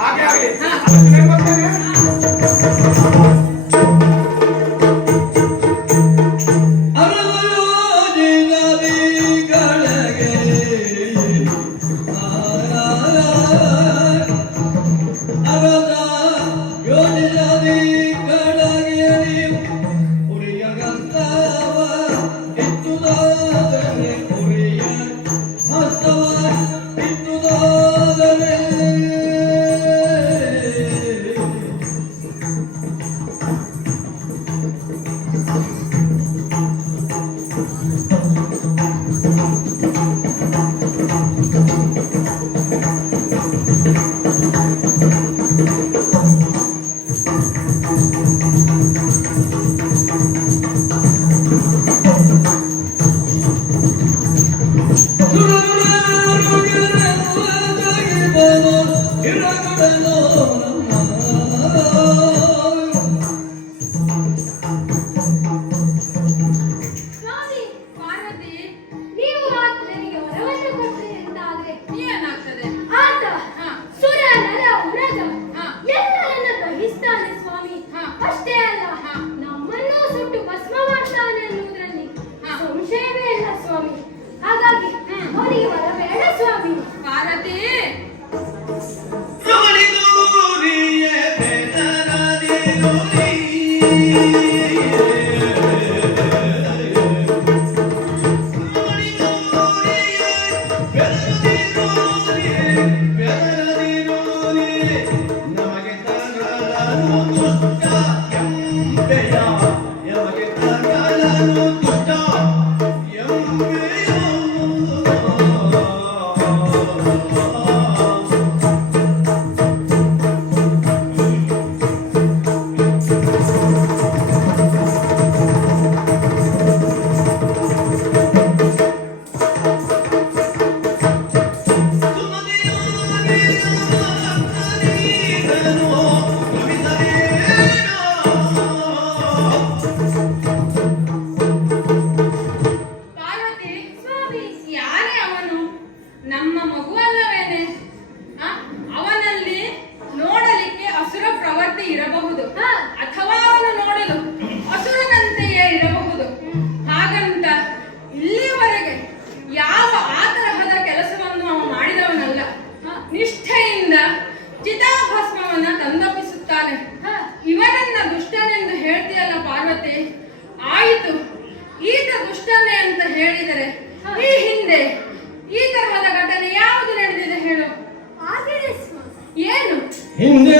ಹಾಗೆ ಆಗಲಿ. ಬರ್ತೇನೆ. ಆಯಿತು, ಈತ ದುಷ್ಟನೇ ಅಂತ ಹೇಳಿದರೆ ಈ ಹಿಂದೆ ಈ ತರಹದ ಘಟನೆ ಯಾವುದು ನಡೆದಿದೆ ಹೇಳು? ಏನು ಹಿಂದೆ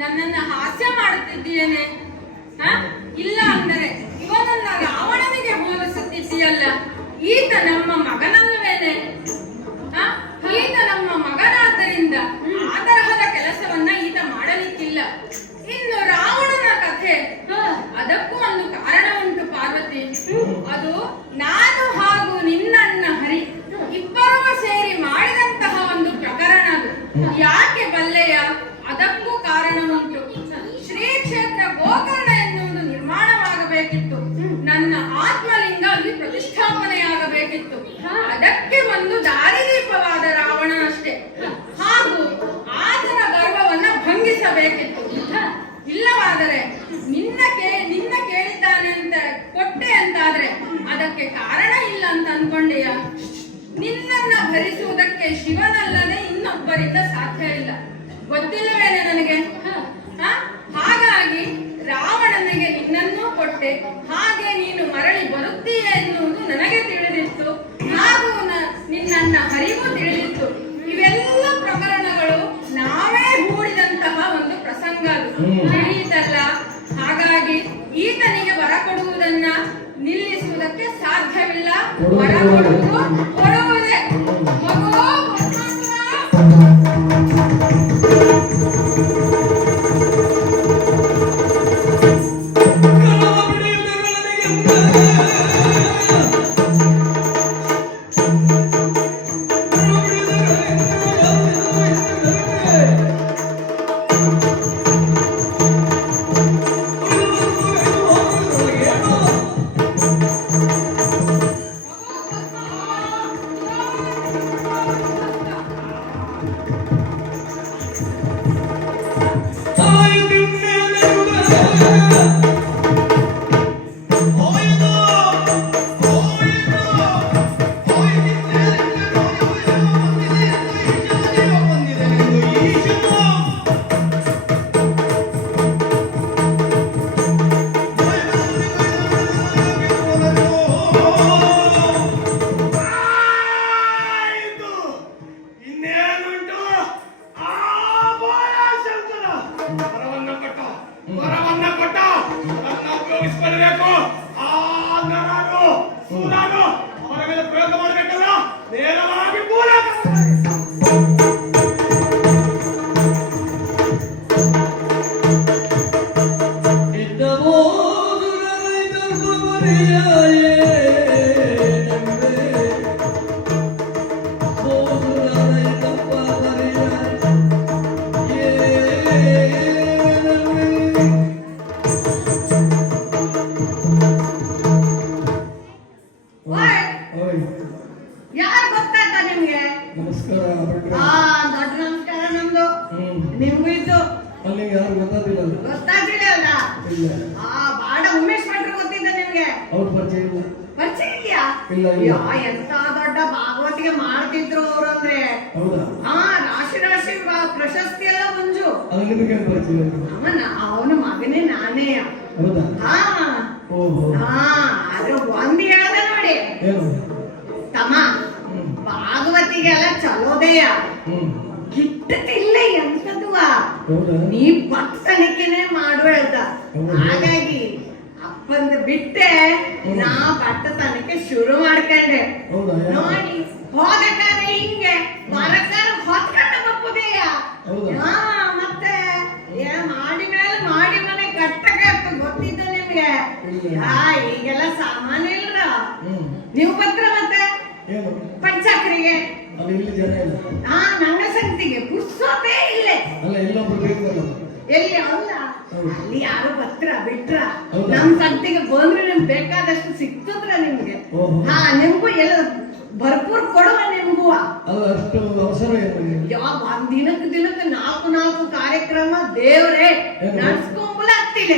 ನನ್ನನ್ನ ಹಾಸ್ಯ ಮಾಡುತ್ತಿದ್ದೀಯೇನೆ? ಇಲ್ಲ ಅಂದರೆ ಇವನನ್ನ ರಾವಣನಿಗೆ ಹೋಲಿಸುತ್ತಿದ್ದೀಯಲ್ಲ. ಈತ ನಮ್ಮ ಮಗನಲ್ಲವೇನೆ? ಈತ ನಮ್ಮ ಮಗನಾದ್ದರಿಂದ ಆ ತರಹದ ಕೆಲಸವನ್ನ ಈತ ಮಾಡಲಿಕ್ಕಿಲ್ಲ. ಇನ್ನು ರಾವಣನ ಕಥೆ, ಅದಕ್ಕೂ ಒಂದು ಕಾರಣ ಉಂಟು ಪಾರ್ವತಿ. ಅದು ನಾನು ಹಾಗೂ ನಿನ್ನಣ್ಣ ಹರಿ ಇಬ್ಬರೂ ಸೇರಿ ಮಾಡಿದಂತಹ ಒಂದು ಪ್ರಕರಣ. ಅದು ಯಾಕೆ ಬಲ್ಲೆಯ? ಅದಕ್ಕೂ ಕಾರಣ ಉಂಟು. ಶ್ರೀ ಕ್ಷೇತ್ರ ಗೋಕರ್ಣ ಎನ್ನುವುದು ನಿರ್ಮಾಣವಾಗಬೇಕಿತ್ತು. ನನ್ನ ಆತ್ಮಲಿಂಗ ಅಲ್ಲಿ ಪ್ರತಿಷ್ಠಾಪನೆಯಾಗಬೇಕಿತ್ತು. ಅದಕ್ಕೆ ಒಂದು ದಾರಿದೀಪವಾದ ರಾವಣನಷ್ಟೇ. ಹಾಗೂ ಆತನ ಗರ್ವವನ್ನ ಭಂಗಿಸಬೇಕಿತ್ತು. ಗೊತ್ತಿಲ್ಲವೇನೆ ನನಗೆ? ಹ? ಹಾಗಾಗಿ ರಾವಣನಿಗೆ ನಿನ್ನನ್ನೂ ಕೊಟ್ಟೆ, ಹಾಗೆ ನೀನು ಮರಳಿ ಬರುತ್ತೀಯ ಎನ್ನುವುದು ನನಗೆ ತಿಳಿದಿತ್ತು, ಹಾಗೂ ನಿನ್ನ ಹರಿವು ತಿಳಿದಿತ್ತು. ಇವೆಲ್ಲ ಪ್ರಕರಣಗಳು ನಾವೇ ಹೂಡಿದಂತಹ ಒಂದು ಪ್ರಸಂಗ, ಅದು ತಿಳಿಯಿತಲ್ಲ. ಹಾಗಾಗಿ ಈತನಿಗೆ ವರ ಕೊಡುವುದನ್ನ ನಿಲ್ಲಿಸುವುದಕ್ಕೆ ಸಾಧ್ಯವಿಲ್ಲ. ವರ ಕೊಡುವುದೇ ಮಗು. ಯಾರು ಗೊತ್ತಾಯ್ತಾ ನಿಮ್ಗೆ? ನಮಸ್ಕಾರ. ದೊಡ್ಡ ನಮಸ್ಕಾರ ನಮ್ದು. ನಿಮ್ಗೂ ಇದ್ದು ಅಲ್ಲಿಗೆ ಯಾರು ಗೊತ್ತಾದಿಲ್ಲ? ಗೊತ್ತಾಗ್ಲಿಲ್ಲ. ಬಾಡ ಉಮೇಶ್ ಭಟ್ರು ಗೊತ್ತಿದ್ದ ನಿಮ್ಗೆ? ಅವ್ರ ಪರಿಚಯ ಇಲ್ಲ. ಪರಿಚಯ ಇದೆಯಾ? ಇಲ್ಲ. ಎಂತ ದೊಡ್ಡ ಭಾಗವತಿಗೆ ಮಾಡ್ತಿದ್ರು ಅವ್ರು ಅಂದ್ರೆ. ಹೌದಾ? ರಾಶಿ ರಾಶಿ ಪ್ರಶಸ್ತಿ ಎಲ್ಲ ಮುಂಜು. ಅದು ನಿಮಗೆ ಪರಿಚಯ? ಅವನ ಮಗನೇ ನಾನೇ. ಹೌದಾ? ಓಹೋ. ಆದ್ರೆ ಒಂದ್ ಹೇಳ್ದೆ ನೋಡಿ, ಏನು ತಮ್ಮ ಭಾಗವತಿಗೆಲ್ಲ ಚಲೋದೆಯ ಗಿಟ್ಟತಿಲ್ಲ ಎಂತದುವ ನೀ ಬಟ್ಟತನಿಕೆನೆ ಮಾಡು ಹೇಳ್ದ. ಹಾಗಾಗಿ ಅಪ್ಪಂದ ಬಿಟ್ಟೆ ನಾ ಬಟ್ಟತನಿಕೆ ಶುರು ಮಾಡ್ಕೊಂಡೆ. ನೋಡಿ ಹೋಗಕ್ಕಾರೆ ಹಿಂಗೆ ಬರಕ್ಕಾರ ಹೊತ್ಕೊಂಡ ಬಪ್ಪುದೆಯ. ಮತ್ತೆ ಮಾಡಿ ಮೇಲೆ ಮಾಡಿ ಮನೆ ಕಟ್ಟಕ್ಕೆ ಗೊತ್ತಿದ್ದ ನಿಮ್ಗೆ. ಈಗೆಲ್ಲ ಸಾಮಾನ್ಯ ಇಲ್ರ. ನೀವು ಬತ್ರ ಮತ್ತೆ ಪಂಚಾಕ್ರಿಗೆ ನನ್ನ ಸಂತಿಗೆ ಪುರ್ಸೋದೇ ಇಲ್ಲೇ. ಎಲ್ಲಿ ಅಲ್ಲ ಅಲ್ಲಿ ಯಾರು ಬತ್ರ ಬಿಟ್ರ ನಮ್ ಸಂತಿಗೆ ಬಂದ್ರೆ ನಿಮ್ಗೆ ಬೇಕಾದಷ್ಟು ಸಿಕ್ತದ್ರ ನಿಮ್ಗೆ. ನಿಮ್ಗೂ ಎಲ್ಲ ಭರ್ಪೂರ್ ಕೊಡುವ ನಿಮ್ಗೂ. ಒಂದ್ ದಿನಕ್ಕೆ ನಾಲ್ಕು ಕಾರ್ಯಕ್ರಮ ದೇವ್ರೆ ನಡ್ಸ್ಕೊಂಬಲ ಆಗ್ತಿಲ್ಲ.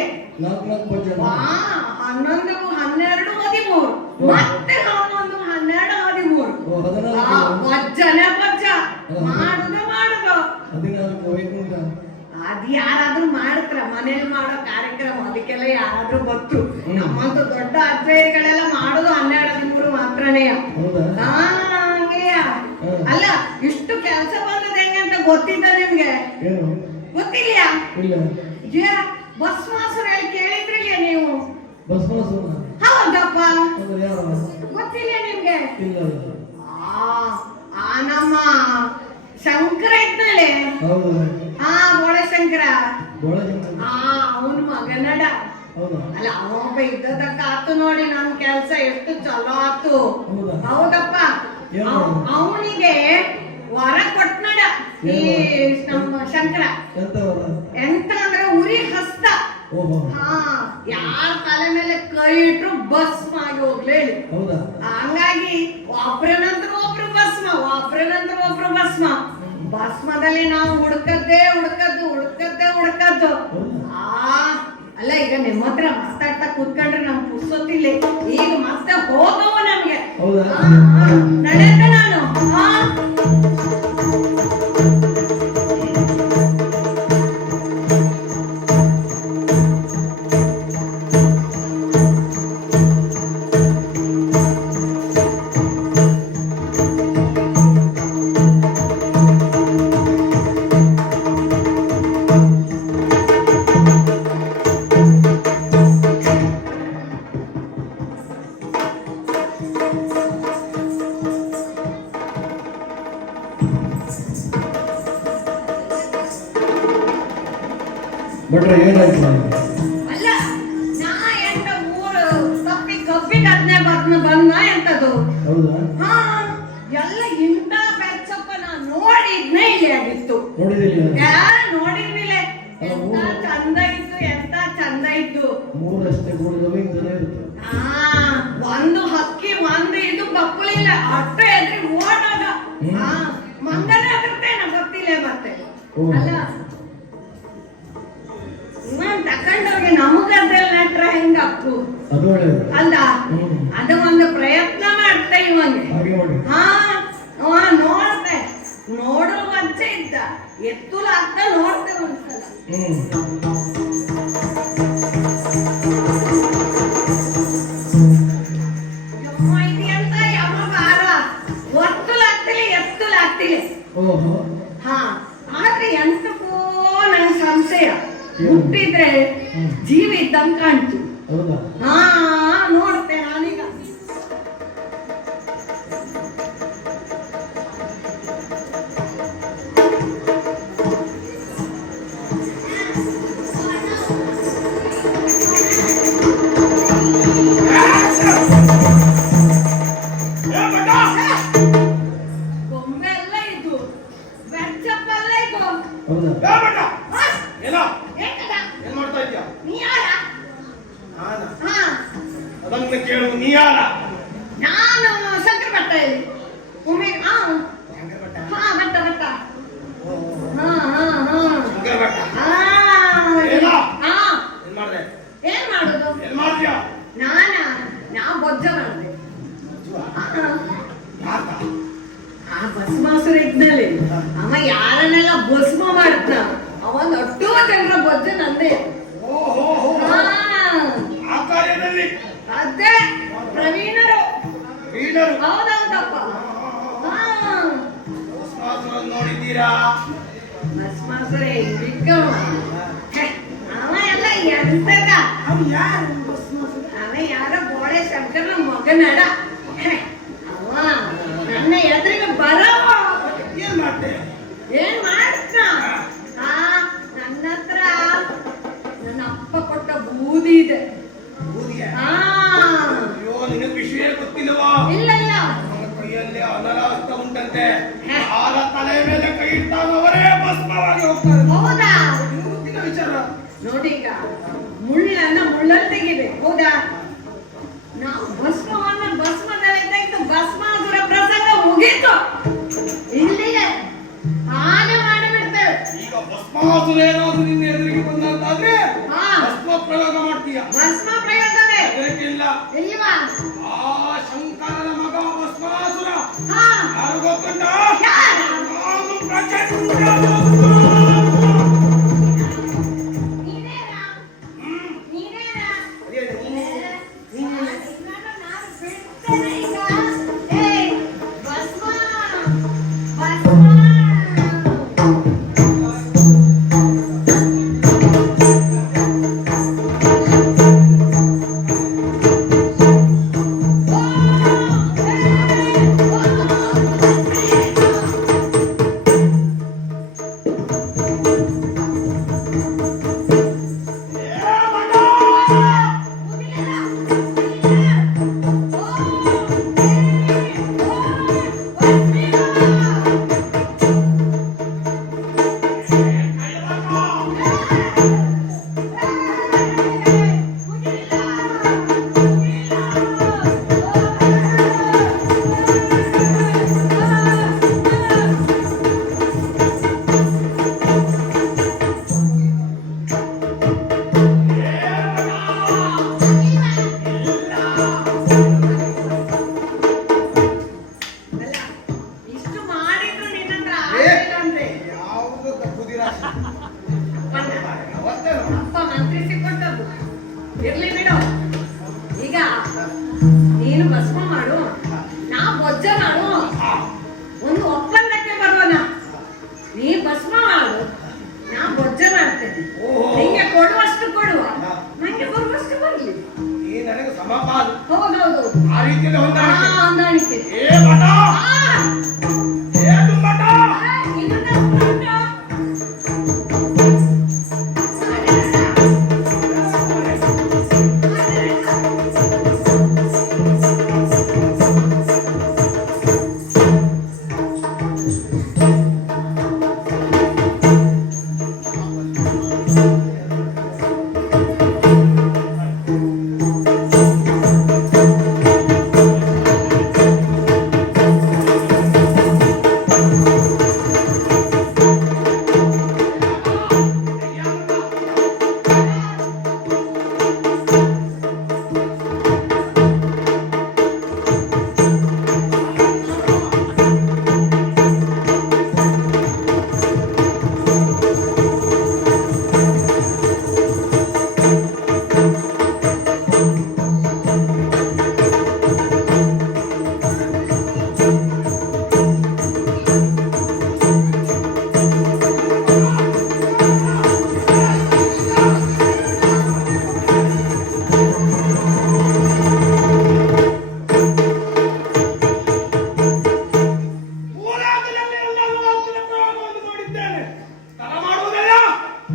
11, 12, 13 ಮತ್ತೆ 11, 12, 13 ಬಜ್ಜನೆ ಬಜ್ಜ ಮಾಡುದು. ಅದ್ ಯಾರಾದ್ರೂ ಮಾಡತ್ರ ಮನೇಲಿ ಮಾಡೋ ಕಾರ್ಯಕ್ರಮ ಅದಕ್ಕೆಲ್ಲ ಯಾರಾದ್ರೂ ಬತ್ತು. ನಮ್ಮಂತ ದೊಡ್ಡ ಅಜ್ಜಯ್ಯಗಳೆಲ್ಲ ಮಾಡೋದು 12, 13 ಮಾತ್ರನೇ. ಹಂಗೆಯ ಅಲ್ಲ ಇಷ್ಟು ಕೆಲಸ ಬಂದದ ಹೆಂಗೆ ಅಂತ ಗೊತ್ತಿದ್ದ ನಿಮ್ಗೆ? ಗೊತ್ತಿಲ್ಲ. ಭಸ್ಮಾಸುರ ಹೇಳಿ ಕೇಳಿದ್ರಿಲ್ಲ ನೀವು? ಹೌದಪ್ಪ, ಗೊತ್ತಿಲ್ಲ ನಿಮ್ಗೆ? ನಮ್ಮ ಶಂಕರ ಇದ್ನಳೆ, ಬೋಳಶಂಕರ, ಅವನ ಮಗನಡ. ಅಲ್ಲ ಅವೊಬ್ಬ ಇದ್ದದಕ್ಕ ಆತು ನೋಡಿ ನಮ್ ಕೆಲ್ಸ ಎಷ್ಟು ಚಲೋ ಆತು. ಹೌದಪ್ಪ, ಅವನಿಗೆ ವರ ಕೊಟ್ನಡ ಈ ನಮ್ಮ ಶಂಕರ. ಎಂತ ಅಂದ್ರೆ ಉರಿ ಹಸ್ತ. ಯಾರ ತಲೆ ಮೇಲೆ ಕೈ ಇಟ್ರು ಭಸ್ಮ ಆಗಿ ಹೋಗ್ಲಿ. ಹಂಗಾಗಿ ಒಬ್ರ ನಂತರ ಒಬ್ರು ಭಸ್ಮ. ಭಸ್ಮದಲ್ಲಿ ನಾವು ಹುಡ್ಕದ್ದೇ ಹುಡ್ಕದ್ದು. ಅಲ್ಲ ಈಗ ನಿಮ್ಮ ಹತ್ರ ಮಾತಾಡ್ತಾ ಕೂತ್ಕೊಂಡ್ರೆ ನಮ್ ಪುರ್ಸೊತ್ತಿಲ್ಲ. ಈಗ ಮತ್ತೆ ಹೋಗವ ನಮ್ಗೆ ನಡೆದ ನಾನು ಭಟ್ರೆ ಏನಾಯ್ತು? ಅಲ್ಲ ನಾ ಎಂತ ಮೂರು ತಪ್ಪಿ ಕಬ್ಬಿಗೆ ಅದನ್ನೇ ಬಂದ ಎಂತದು ಹೌದಾ? ಹಾ ಎಲ್ಲ ಇಂಥ ಬೆಚ್ಚಪ್ಪ ನಾ ನೋಡಿದ್ನೇ ಇಲ್ಲಿ ಆಗಿತ್ತು. ನೋಡಿದಿಲ್ಲ? ನೋಡಿದ್ವಿಲೆ ಎಂತ ಚಂದ ಇತ್ತು, ಎಂತ ಚಂದ ಇತ್ತು. ಮೂರಷ್ಟೇ ಕೂಡಿದವ ಇಂತನೇ ಇರುತ್ತೆ. ಒಂದು ಹಕ್ಕಿ ಒಂದು ಇದು ಬಪ್ಪಲಿಲ್ಲ, ಅಷ್ಟು ಎದ್ರಿ ಓಡಾಗ ಮಂಗನ ಅದ್ರತ್ತೇನ ಗೊತ್ತಿಲ್ಲ ಮತ್ತೆ. ಅಲ್ಲ ನಾನ್ ತಕೊಂಡವ್ರಿಗೆ ನಮಗದ್ರಲ್ಲಿ ನೆಟ್ರ ಹೆಂಗಪ್ಪು ಅದು ಒಳ್ಳೆಯದು ಅಲ್ಲ. ಅದು ಒಂದು ಪ್ರಯತ್ನ ಮಾಡ್ತಾ ಇವಂಗೆ. ಹಾ ನೋಡ್ತೆ ನೋಡುವ ಮಚ್ಚೆ ಇದ್ದ ಎತ್ತುಲ ಅಂತ ನೋಡ್ತೆ ಒಂದ್ಸಲ. ಇದೆಂತ ಯಮ ಬಾರ ಒತ್ತುಲಾಗ್ತಿಲಿ ಎತ್ತುಲಾಗ್ತಿಲಿ. ಹಾ ಆದ್ರೆ ಎಂತಕ್ಕೋ ನನ್ ಸಂಶಯ ಹುಟ್ಟಿದ್ರೆ ಜೀವ ಇದ್ದಂಗ ಕಾಣ್ತು. ಹಾ ನೋಡ್ತೆ ನಾನೀಗ. ಗೊಂಬೆಲ್ಲ ಇದು ಬೆಚ್ಚಪ್ಪಲ್ಲ ಇದು. ಅದನ್ನ ಕೇಳು, ನೀ ಯಾರ? ನಾನು ಶಂಕರ ಭಟ್ಟ ಇಲ್ಲಿ. ಒಮ್ಮೆ ಭಟ್ಟ ಭಟ್ಟ. ಶಂಕರ ಭಟ್ಟ. ಏನ್ ಮಾಡುದು? ನಾ ಬೊಜ್ಜ ಮಾಡಿದೆ. ಭಸ್ಮಾಸುರ ಇದ್ನಲ್ಲಿ ಅವ ಯಾರನ್ನೆಲ್ಲ ಭಸ್ಮ ಮಾಡ್ತ ಅವನ್ ಅಷ್ಟೋ ಜನರ ಬೊಜ್ಜ ನಂದೇ. ಅದೇ ಪ್ರವೀಣರು. ಹೌದೌದಪ್ಪ. ನೋಡಿದ್ದೀರಾ? ಭಸ್ಮಾಸುರ ಹೆಂಗಿಕ್ಕವ ಅವ ಎಲ್ಲ ಎಂತದ. ಅವ ಯಾರ ಬೋಳೆ ಶಂಕರನ ಮಗನಡ. ಅವ ನನ್ನ ಎದುರಿಗೆ ಬರವ. ಏನ್ ಮಾಡ್ತ? ನನ್ನ ಹತ್ರ ನನ್ನ ಅಪ್ಪ ಕೊಟ್ಟ ಬೂದಿ ಇದೆ. ವಿಷಯ ಗೊತ್ತಿಲ್ಲವಾ? ಇಲ್ಲ ಇಲ್ಲ. ಕೈಯಲ್ಲಿ ಅನಲಾಸ್ತ ಉಂಟಂತೆ. ಆರ ತಲೆ ಮೇಲೆ ಕೈ ಇಟ್ಟಾಗವರೇ ಭಸ್ಮವಾಗಿ ಹೋಗ್ತಾರೆ. ಹೌದಾ? ಗೊತ್ತಿಲ್ಲ ವಿಚಾರ. ನೋಡಿ ಈಗ ಮುಳ್ಳನ್ನ ಮುಳ್ಳಲ್ಲಿ ತೆಗಿದೆ. ಹೌದಾ? ನಾವು ಭಸ್ಮವನ್ನ ಭಸ್ಮದಲ್ಲಿ ತೆಗೆದು ಭಸ್ಮಾಸುರ ಪ್ರಸಂಗ ಮುಗೀತು. ಇಲ್ಲಿಗೆ ಹಾಗೆ ಮಾಡಿಬಿಡ್ತೇವೆ. ಈಗ ಭಸ್ಮಾಸುರ ಏನಾದ್ರು ನಿನ್ನ ಎದುರಿಗೆ ಬಂದಂತಾದ್ರೆ ಭಸ್ಮ ಪ್ರಯೋಗ ಮಾಡ್ತೀಯ. ಭಸ್ಮ ಪ್ರಯೋಗವೇ ಇಲ್ಲ ಇಲ್ವಾ? ಆ ಶಂಕರನ ಮಗ ಭಸ್ಮಾಸುರ ಹಾ ಯಾರು ಗೊತ್ತುಂಟ? ನಾನು ಪ್ರಚಂಡ ಇರ್ಲಿ ಬಿಡು. ಈಗ ನೀನು ಭಸ್ಮ ಮಾಡು, ನಾ ಬೊಜ್ಜ ಮಾಡು. ಒಂದು ಒಪ್ಪಂದಕ್ಕೆ ಬರೋಣ. ನೀ ಭಸ್ಮ ಮಾಡು, ನಾ ಬೊಜ್ಜ ಮಾಡ್ತೇನೆ. ನಿಂಗೆ ಕೊಡುವಷ್ಟು ಕೊಡುವ, ನಂಗೆ ಬರುವಷ್ಟು ಬರ್ಲಿ. ಹೌದೌದು, ಹೊಂದಾಣಿಕೆ. ಇನ್ನೊಂದು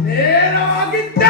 ನೇರವಾಗಿದ್ದ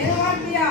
ಏನು ಮಾಡ್ತೀಯಾ?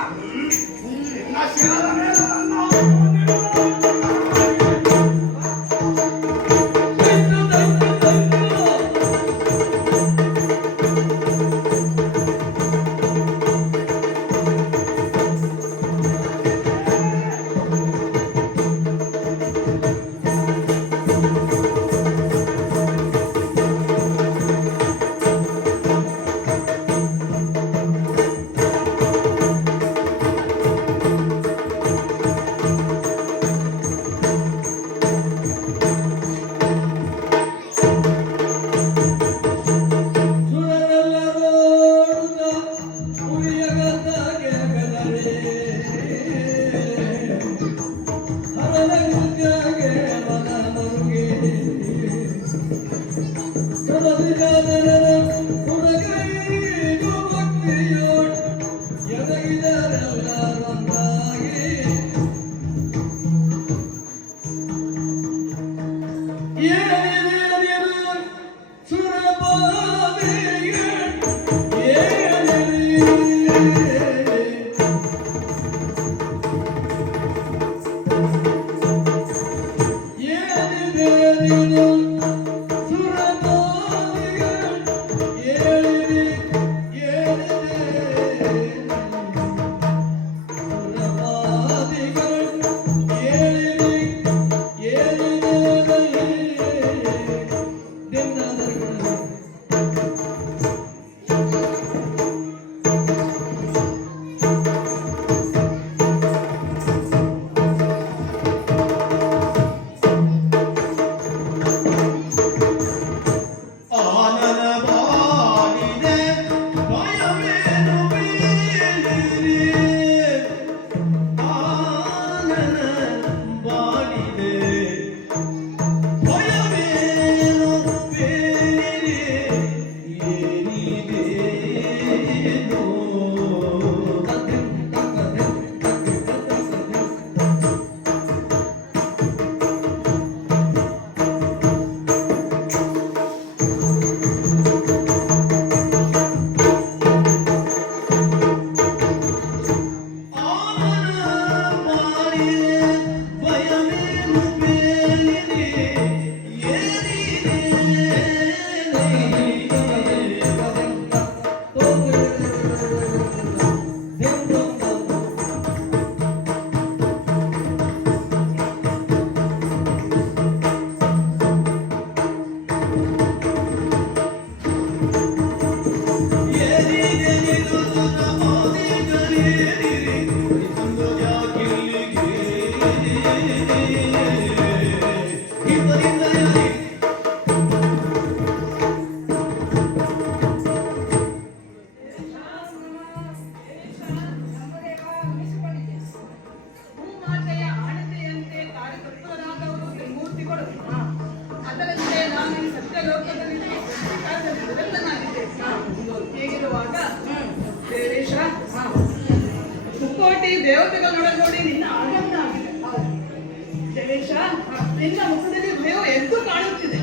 ದೇವತೆಗಳನ್ನ ನೋಡಿ ನಿನ್ನ ಆನಂದ ಆಗಿದೆ. ಜಲೇಶ, ನಿನ್ನ ಮುಖದಲ್ಲಿ ಭಯ ಎದ್ದು ಕಾಣುತ್ತಿದೆ.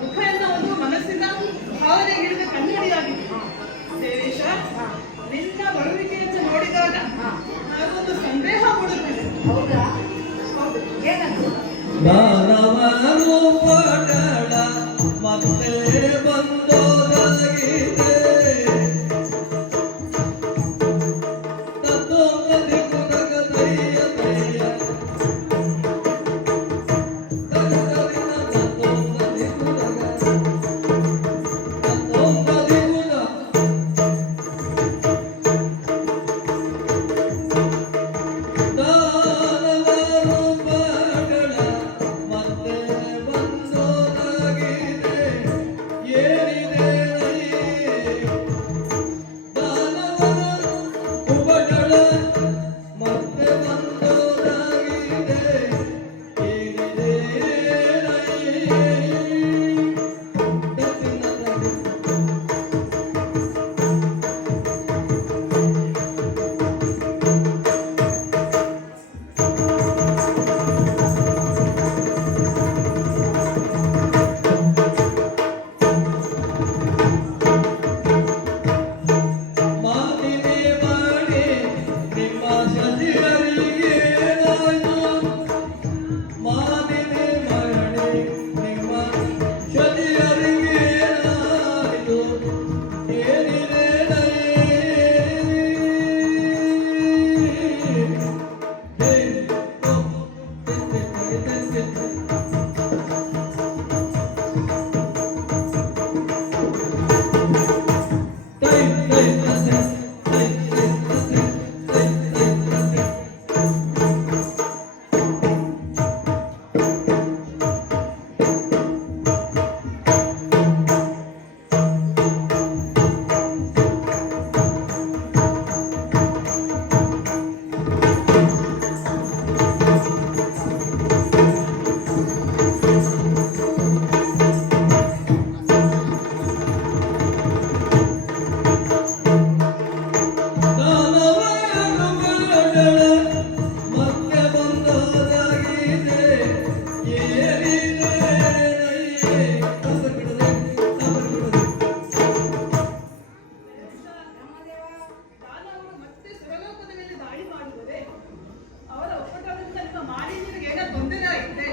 ಮುಖ ಎನ್ನುವುದು ಮನಸ್ಸಿನ ಭಾವನೆಗಿಳಿದ ಕನ್ನಡಿಯಾಗಿದೆ. ದೇವೇಶ, ನಿನ್ನ ಬರುವಿಕೆಯನ್ನು ನೋಡಿದಾಗ ದಾನವ ರೂಪಗಳ ಮತ್ತೆ ಬಂದೋದಾಗಿದೆ ತತ್ತೋಂಗದಿ ಕುದಗ ದಯ್ಯ ದಯ್ಯ ತತ್ತದಿನ ತತ್ತೋಂಗದಿ ಕುದಗ ತತ್ತೋಂಗದಿ ಕುದ ದಾನವ ರೂಪಗಳ ಮತ್ತೆ ಬಂದೋದಾಗಿದೆ ಏನಿದೆ ದಾನವರ ರೂಪಗಳ ಮತ್ತೆ ಬಂದೋದಾಗಿದೆ ಏನಿದೆ ಮಾತಿನೇ ಮಾಡಿ ನಿಮ್ಮ ಸತಿಯರಿಗೆ ಮಾತಿನೇ ಮಾಡಿ ನಿಮ್ಮ ಸತಿಯರಿಗೆ ಏನಿದೆ ಮತ್ತೆ ಬಂದೋದಾಗಿದೆ ಏನಿದೆ ದಾನವರು ಮತ್ತೆ ಸುರಲೋಕದ ಮೇಲೆ ದಾಳಿ ಮಾಡಿದರೆ ಅವರ ಒಪ್ಪಟದಿಂದ ನಿಮ್ಮ ಮಾಲಿನ್ಯರಿಗೆ ಏನೋ ತೊಂದರೆ ಆಯಿತೆ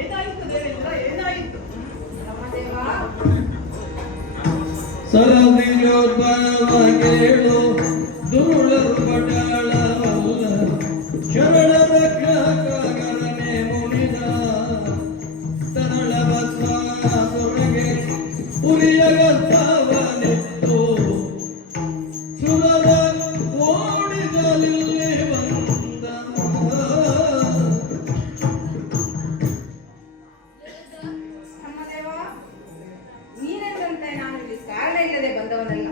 ಏನಾಯಿತು ದೇವೇಂದ್ರ ಏನಾಯಿತು ಸರದಿಯೋದ್ಭವಗೇಳು ಧೂಳರು ಪಟಳವಲ್ಲ ಶರಣರ ಕರನೆ ಮುನಿದ ತರಳವ ಸ್ವಾಸುರಗೆ ಉರಿಯಗತ್ತವನಿತ್ತು ಸುರರ ಓಡಿದಲಿಲ್ಲಿ ಬಂದ ಬ್ರಹ್ಮದೇವ, ನೀನೆಂದಂತೆ ನಾನು ಇಲ್ಲಿ ಕಾರಣ ಇಲ್ಲದೆ ಬಂದವನಲ್ಲ.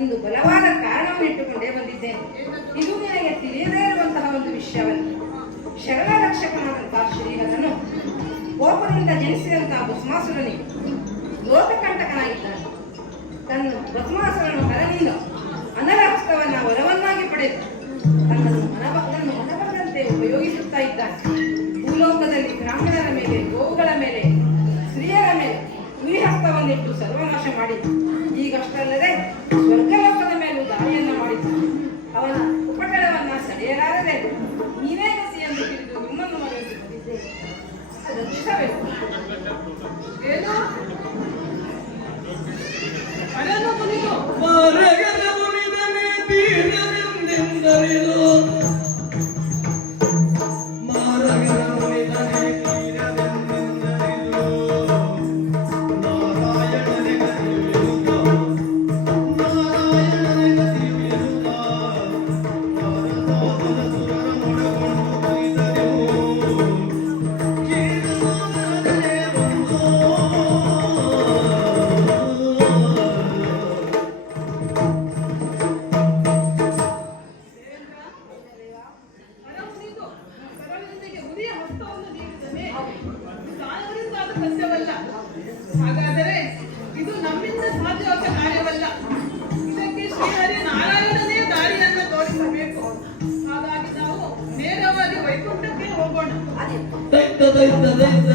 ಒಂದು ಬಲವಾದ ಕಾರಣವನ್ನು ಇಟ್ಟುಕೊಂಡೇ ಬಂದಿದ್ದೇನೆ. ಇದು ನಿನಗೆ ತಿಳಿಯದೇ ಇರುವಂತಹ ಒಂದು ವಿಷಯವಲ್ಲ. ಶರಣ ರಕ್ಷಕನಾದಂತಹ ಶ್ರೀಹರನು ಕೋಪದಿಂದ ಜನಿಸಿದಂತಹ ಭಸ್ಮಾಸುರನಿಗೆ ಲೋಕಕಂಟಕನಾಗಿದ್ದಾನೆ. ತನ್ನ ಭಸ್ಮಾಸುರನು ಹರನಿಂದ ಅನರಹಸ್ತವನ್ನ ವರವನ್ನಾಗಿ ಪಡೆದು ತನ್ನನ್ನು ಮನಬಂದಂತೆ ಉಪಯೋಗಿಸುತ್ತಾ ಇದ್ದಾನೆ. ಭೂಲೋಕದಲ್ಲಿ ಬ್ರಾಹ್ಮಣರ ಮೇಲೆ, ಗೋವುಗಳ ಮೇಲೆ, ಸ್ತ್ರೀಯರ ಮೇಲೆ ಉರಿಹಸ್ತವನ್ನಿಟ್ಟು ಸರ್ವನಾಶ ಮಾಡಿದ. ಈಗಷ್ಟಲ್ಲದೆ ಸ್ವರ್ಗಲೋಕದ ಮೇಲೂ ದಾಳಿಯನ್ನ ಮಾಡಿದ. ಅವನ ಉಪಟಳವನ್ನ ಸೆಳೆಯಲಾರದೆ ನೀವೇ ಗತಿ ಎಂದು ತಿಳಿದು ನಿಮ್ಮನ್ನು ಮರೆತು ಬಂದಿದ್ದೇನೆ. ರಕ್ಷಿಸಬೇಕು. ಏನು ಹರನು ಮುನಿಯು ಮಾರಗದ ಮುನಿದನೆ ತೀರವೆಂದೆಂದರಿದು ಮಾರಗದ ಮುನಿದನೆ ತೀರವೆಂದೆಂದರಿದು ನಾರಾಯಣನೆ ಗತಿಯುಳಿಯುತ್ತ ನಾರಾಯಣನೆ ಗತಿಯುಳಿಯುತ್ತ ನಾರದಾದನ ಸುರರ ಮೊಡಗೊಂಡು ಕುಣಿದರು ಕೀರನಾದನೆ ಬಂದೋ ಹರಮುನಿದು ಸರಳನಿಗೆ ಉರಿಯ ಹಸ್ತವನ್ನು ನೀಡಿದನೆ ದಾನವರಿಂದ ಅದು ಸತ್ಯವಲ್ಲ. ಹಾಗಾದರೆ ಇದು ನಮ್ಮಿಂದ ಸಾಧ್ಯವಾದ ಕಾರ್ಯವಲ್ಲ. ಇದಕ್ಕೆ ಶ್ರೀಹರಿ ನಾರಾಯಣನೇ ದಾರಿಯನ್ನು ತೋರಿಸಬೇಕು. ಹಾಗಾಗಿ ನಾವು ನೇರವಾಗಿ ವೈಕುಂಠಕ್ಕೆ ಹೋಗೋಣ. ದೈತ್ಯ ದೈತ್ಯ ದೈತ್ಯ